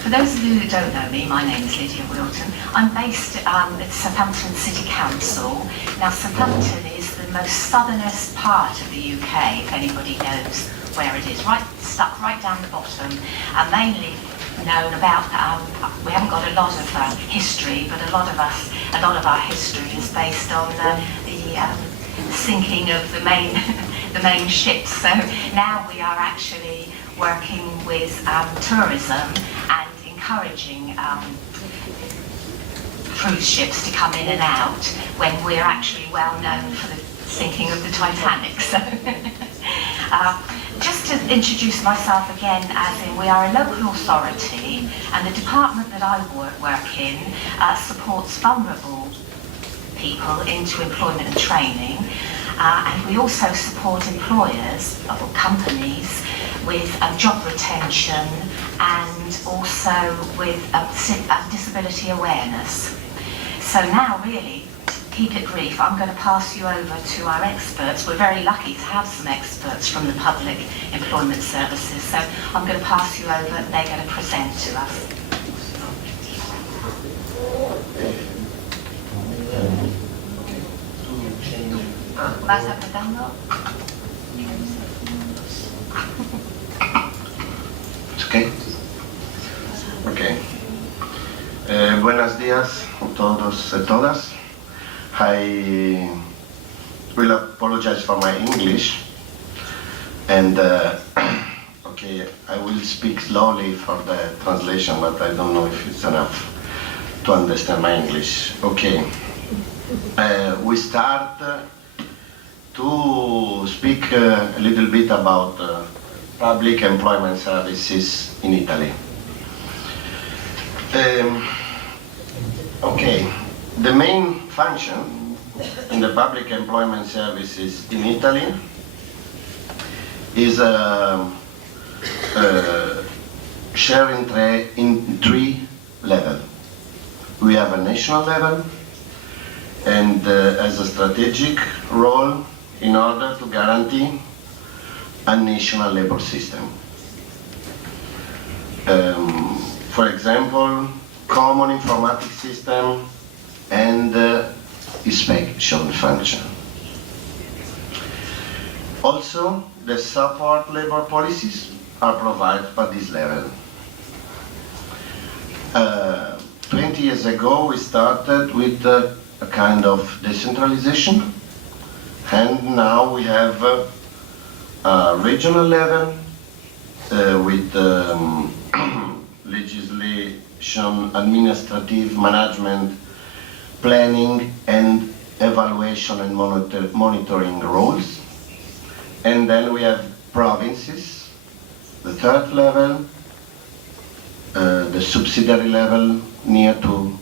For those of you who don't know me, my name is Lydia Wilton. I'm based at Southampton City Council. Now, Southampton is the most southernest part of the UK, if anybody knows where it is, stuck right down the bottom, and mainly known about, we haven't got a lot of history, but a lot of our history is based on the sinking of the main the main ships. So now we are actually working with tourism and encouraging cruise ships to come in and out when we're actually well known for the sinking of the Titanic. So just to introduce myself again, as in we are a local authority, and the department that I work in supports vulnerable people into employment and training, and we also support employers or companies with job retention and also with disability awareness. So now, really, keep it brief, I'm going to pass you over to our experts. We're very lucky to have some experts from the public employment services, so I'm going to pass you over and they're going to present to us. ¿Vas apretando? Okay. Okay. Buenos días a todos y todas. I will apologize for my English, and okay, I will speak slowly for the translation, but I don't know if it's enough to understand my English. Okay, we start to speak a little bit about public employment services in Italy. Okay. The main function in the public employment services in Italy is sharing in three levels. We have a national level, and as a strategic role in order to guarantee a national labor system. For example, common informatic system and inspection function. Also, the support labor policies are provided by this level. 20 years ago, we started with a kind of decentralization, and now we have a regional level with legislation, administrative management, planning and evaluation and monitoring roles. And then we have provinces, the third level, the subsidiary level near to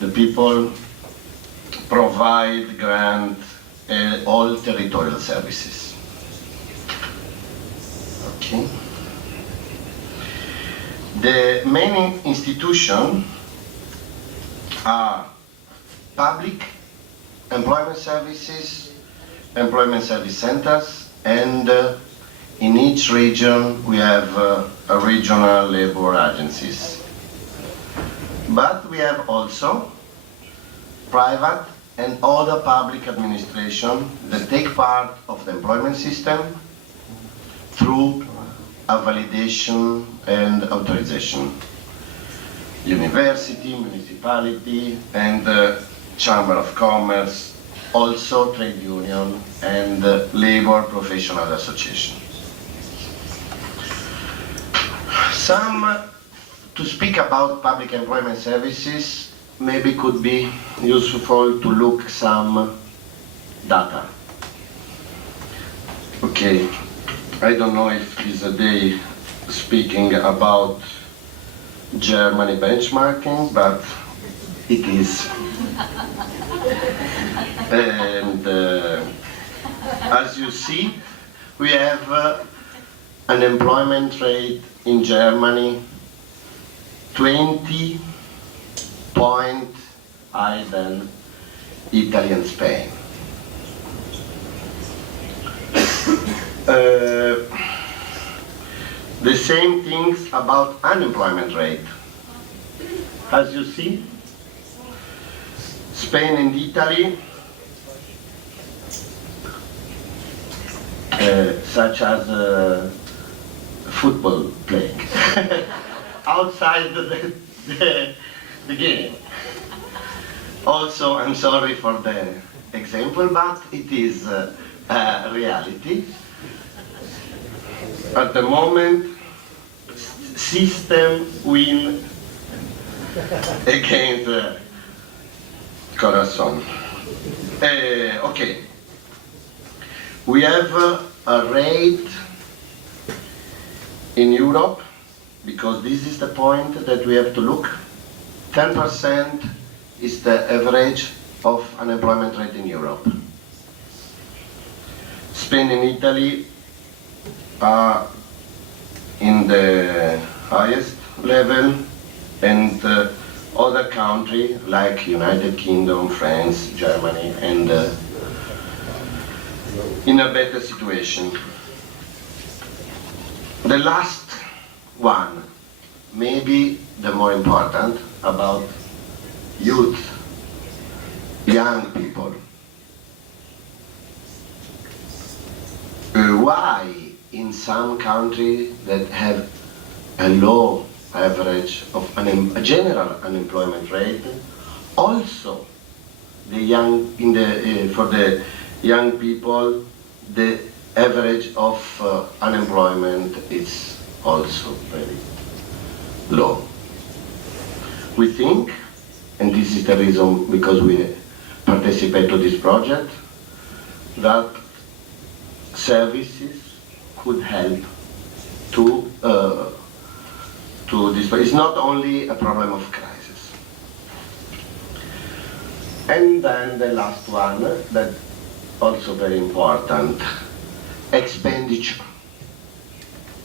the people, provide, grant all territorial services. Okay. The main institutions are public employment services, employment service centers, and in each region we have a regional labor agencies. But we have also private and other public administration that take part of the employment system through a validation and authorization. University, municipality, and Chamber of Commerce, also trade union and labor professional association. To speak about public employment services, maybe could be useful to look some data. Okay, I don't know if it's a day speaking about Germany benchmarking, but it is. And as you see, we have an employment rate in Germany 20 point higher than Italy and Spain. The same things about unemployment rate. as you see, Spain and Italy, such as football playing, outside the game. Also, I'm sorry for the example, but it is a reality. At the moment, system win against Corazon. Okay, we have a rate in Europe, because this is the point that we have to look. 10% is the average of unemployment rate in Europe. Spain and Italy are in the highest level, and other countries like United Kingdom, France, Germany, and in a better situation. The last one, maybe the more important, about youth, young people. Why in some countries that have a low average of a general unemployment rate, also the young for the young people the average of unemployment is also very low. We think, and this is the reason because we participate to this project, that services could help to this. It's not only a problem of crisis. And then the last one, that also very important, expenditure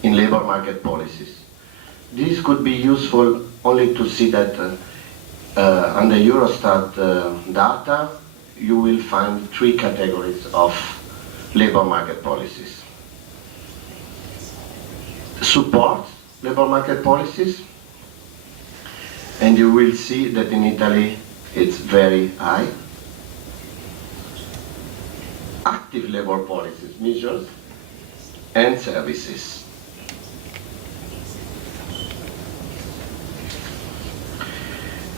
in labor market policies. This could be useful only to see that under Eurostat data, you will find 3 categories of labor market policies. Support labor market policies, and you will see that in Italy it's very high. Active labor policies, measures, and services.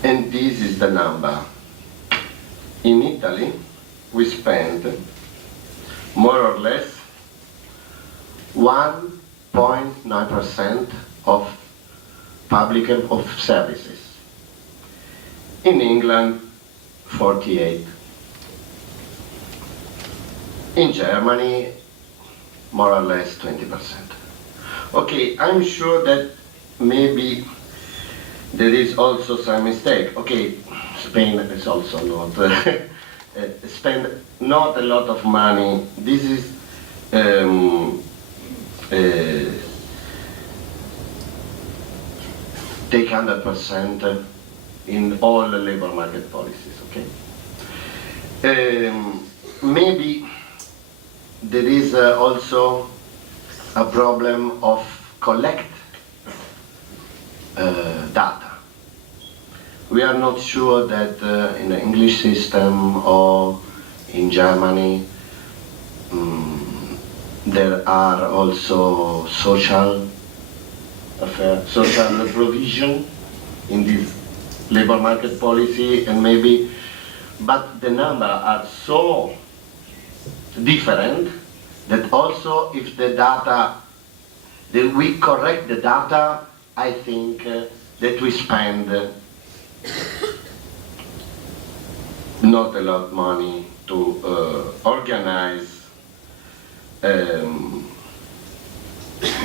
And this is the number. In Italy, we spend more or less 1.9% of public of services. In England, 48%. In Germany, more or less 20%. Okay, I'm sure that maybe there is also some mistake. Okay, Spain is also not spend not a lot of money. This is take 100% in all the labor market policies. Okay, maybe there is also a problem of collect data. We are not sure that in the English system or in Germany there are also social provision in this labor market policy, and maybe, but the numbers are so different that also if the data, that we correct the data, I think that we spend not a lot of money to organize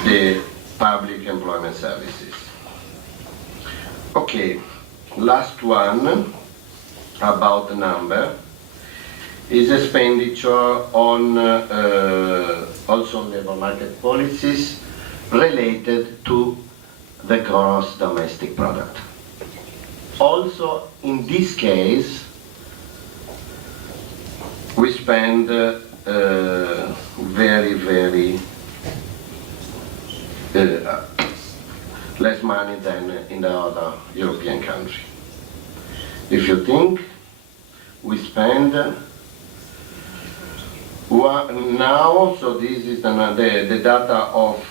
the public employment services. Okay, last one about the number is expenditure on also labor market policies related to the gross domestic product. Also, in this case, we spend very, very less money than in the other European country. If you think, we spend now, so this is the data of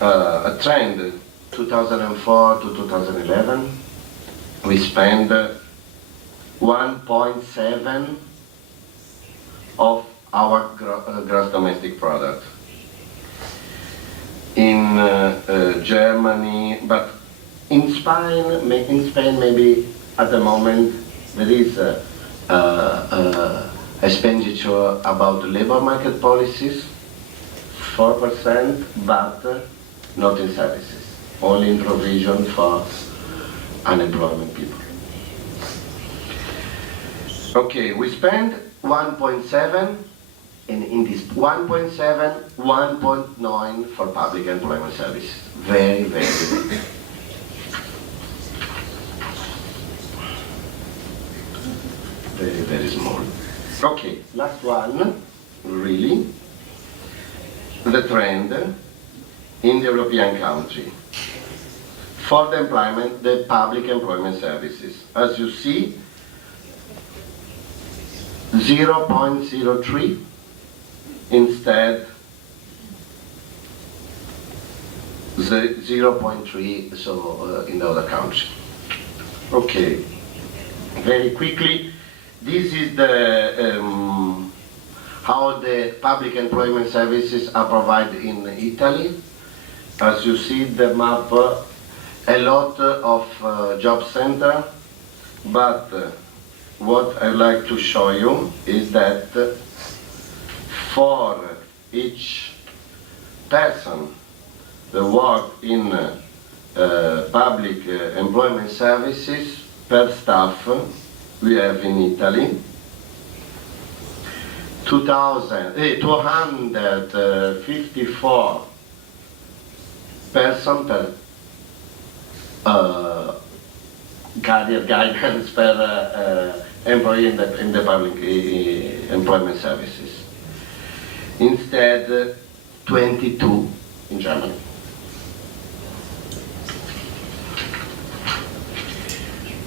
a trend 2004 to 2011, we spend 1.7 of our gross domestic product. In Germany, but in Spain maybe at the moment there is expenditure about labor market policies, 4%, but not in services, only in provision for unemployment people. Okay, we spend 1.7, and in this 1.7, 1.9 for public employment services. Very, very very, very small. Okay, last one, really, the trend in the European country for the employment, the public employment services. As you see, 0.03 instead the 0.3 so in the other country. Okay, very quickly, this is the how the public employment services are provided in Italy. As you see the map, a lot of job center, but what I like to show you is that for each person that work in public employment services per staff, we have in Italy 254 person per career guidance per employee in the public employment services. Instead, 22 in Germany.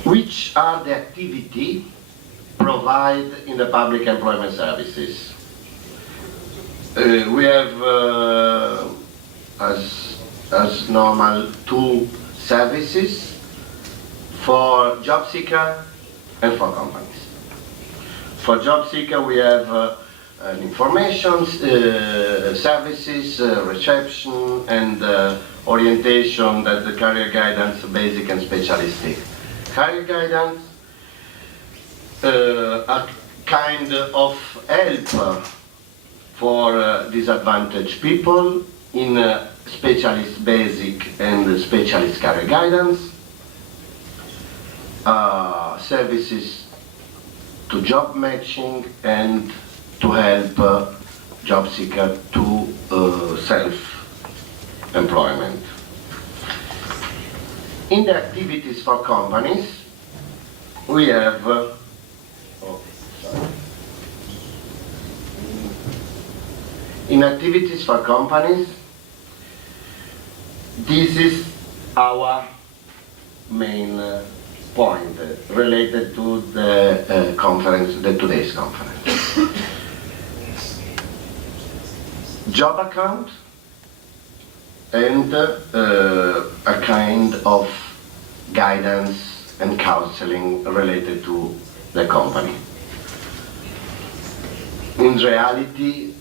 Which are the activity provided in the public employment services? We have, as normal, two services for job seeker and for companies. For job seeker, we have an information services, reception, and orientation, that the career guidance, basic and specialistic. Career guidance, a kind of help for disadvantaged people in specialist basic and specialist career guidance, services to job matching, and to help job seeker to self-employment. In the activities for companies, we have in activities for companies, this is our main point related to the conference, today's conference. Job account and a kind of guidance and counseling related to the company. In reality,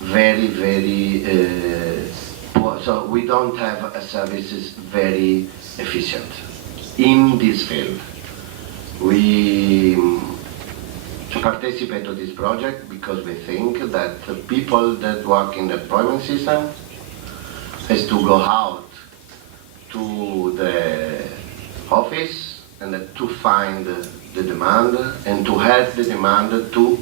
very, very poor. So we don't have services very efficient in this field. We participate to this project because we think that the people that work in the employment system has to go out to the office and to find the demand and to help the demand to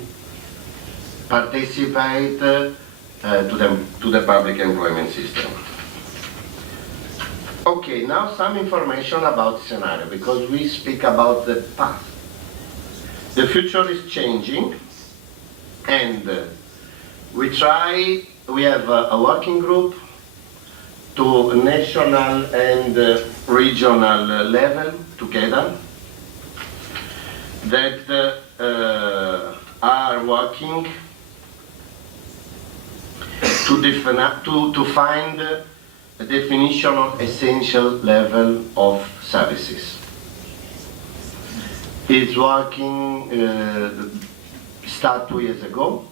participate to the public employment system. Okay, now some information about scenario, because we speak about the past. The future is changing, and we have a working group to national and regional level together that are working to find a definition of essential level of services. It's working, start 2 years ago,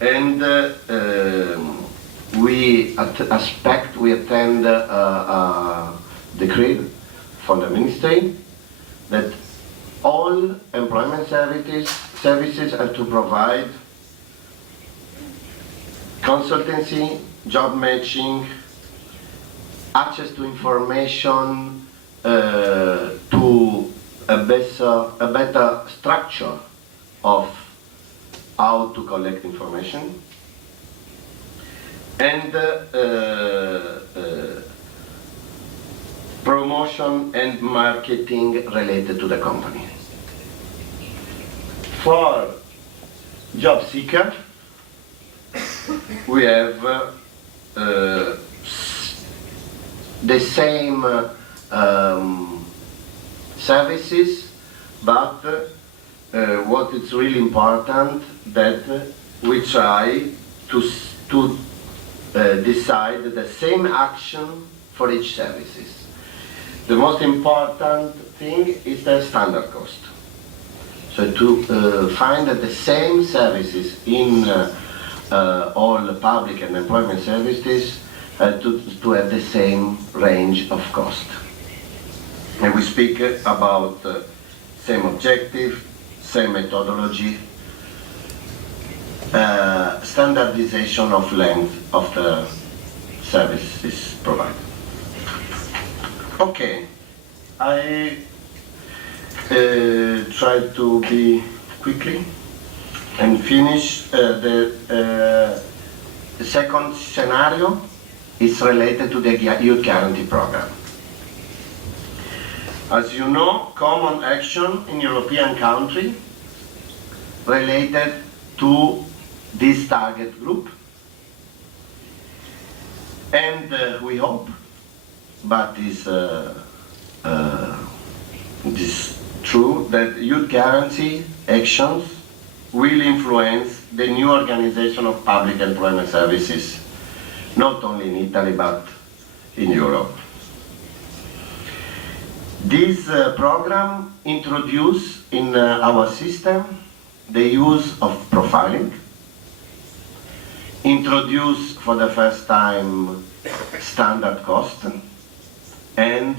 and we attend a decree from the ministry that all employment services are to provide consultancy, job matching, access to information, to a better structure of how to collect information, and promotion and marketing related to the company. For job seeker, we have the same services, but what is really important that we try to decide the same action for each services. The most important thing is the standard cost. So to find that the same services in all public and employment services to have the same range of cost. And we speak about same objective, same methodology, standardization of length of the services provided. Okay, I try to be quickly and finish. The second scenario is related to the Youth Guarantee Program. As you know, common action in European country related to this target group, and we hope, but it's true, that youth guarantee actions will influence the new organization of public employment services, not only in Italy but in Europe. This program introduced in our system the use of profiling, introduced for the first time standard cost, and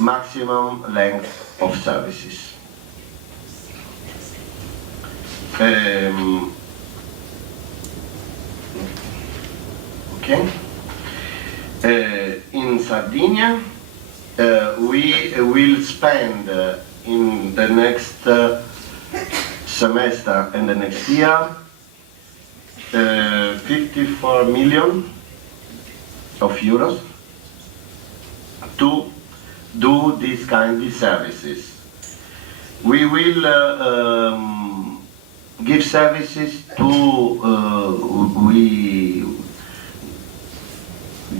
maximum length of services. Okay. In Sardinia, we will spend in the next semester and the next year 54 million of euros to do these kind of services. We will give services to we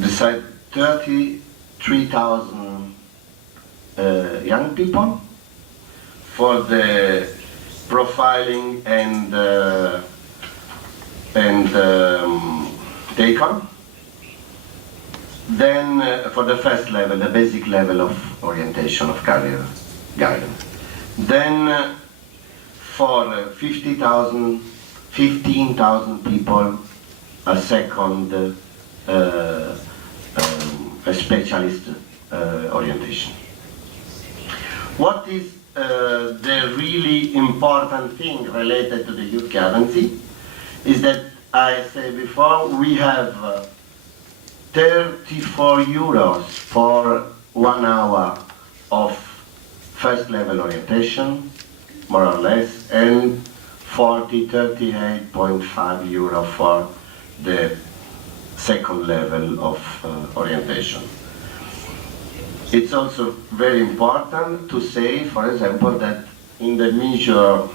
decide 33,000 young people for the profiling and take-on. Then for the first level, the basic level of orientation of career guidance. Then for 15,000 people, a second a specialist orientation. What is the really important thing related to the youth guarantee is that I said before, we have 34 euros for 1 hour of first level orientation, more or less, and 38.5 euro for the second level of orientation. It's also very important to say, for example, that in the measure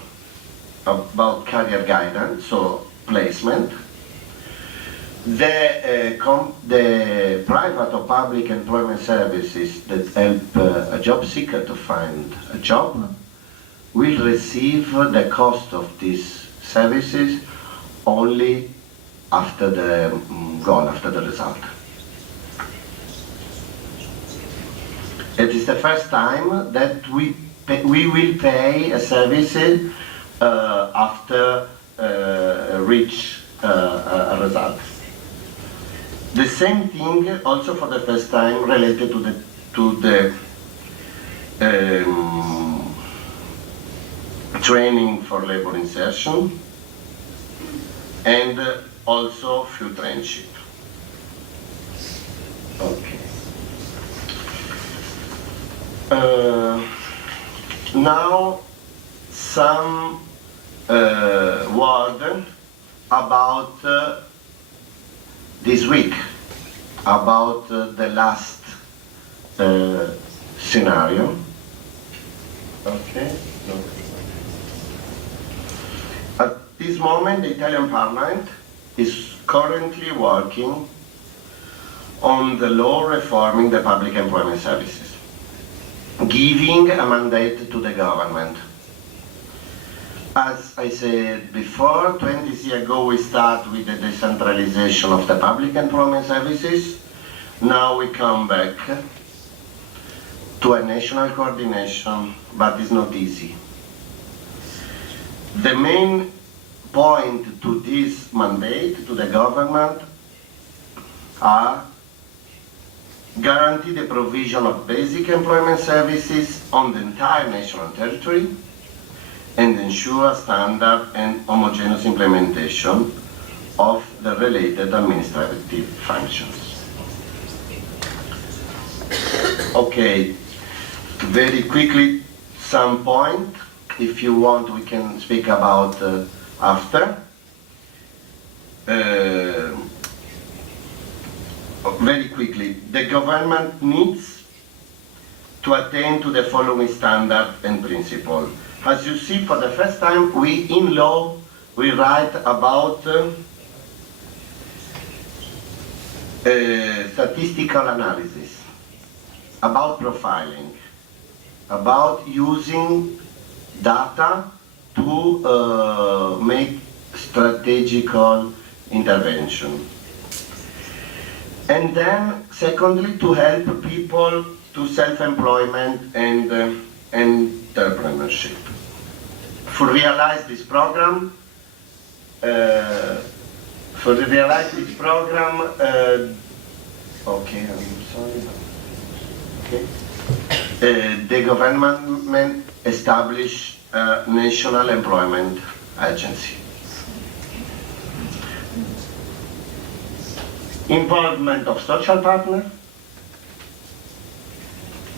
about career guidance, so placement, The private or public employment services that help a job seeker to find a job will receive the cost of these services only after the goal, after the result. It is the first time that we will pay a service after reach a result. The same thing also for the first time related to the training for labor insertion and also field traineeship. Okay. Now some word about this week, about the last scenario. Okay. At this moment, the Italian Parliament is currently working on the law reforming the public employment services, giving a mandate to the government. As I said before, 20 years ago we start with the decentralization of the public employment services. Now we come back to a national coordination, but it's not easy. The main point to this mandate to the government are guarantee the provision of basic employment services on the entire national territory and ensure standard and homogeneous implementation of the related administrative functions. Okay, very quickly some point. If you want, we can speak about after. Very quickly, the government needs to attain to the following standard and principle. As you see, for the first time, we in law, we write about statistical analysis, about profiling, about using data to make strategical intervention. And then, secondly, to help people to self-employment and entrepreneurship. To realize this program, okay, I'm sorry. Okay. The government established a national employment agency. Involvement of social partners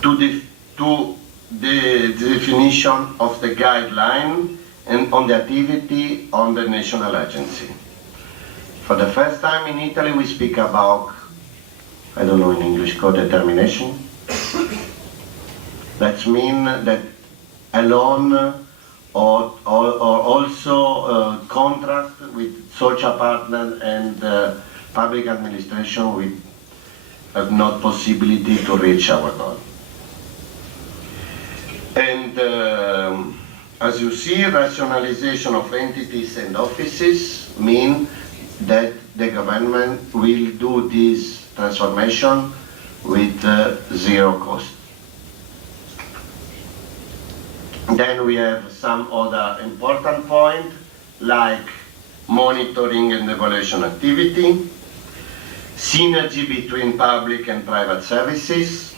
to the definition of the guideline and on the activity on the national agency. For the first time in Italy we speak about, I don't know in English, co-determination. That means that alone or also contract with social partners and public administration, we have not possibility to reach our goal. And as you see, rationalization of entities and offices mean that the government will do this transformation with zero cost. Then we have some other important points like monitoring and evaluation activity, synergy between public and private services,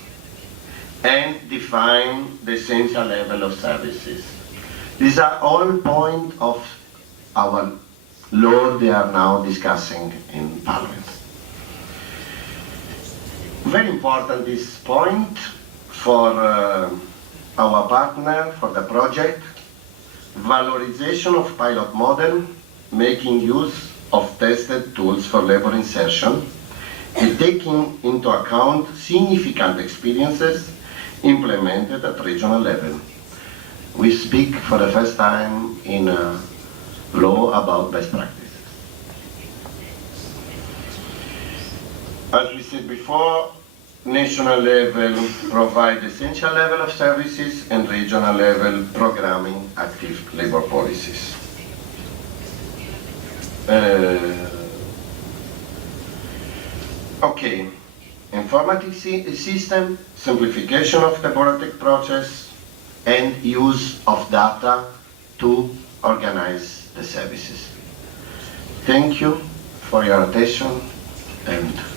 and define the essential level of services. These are all points of our law they are now discussing in Parliament. Very important this point for our partner for the project, valorization of pilot model, making use of tested tools for labor insertion, and taking into account significant experiences implemented at regional level. We speak for the first time in law about best practices. As we said before, national level provide essential level of services and regional level programming active labor policies. Okay, informative system, simplification of the bureaucratic process, and use of data to organize the services. Thank you for your attention and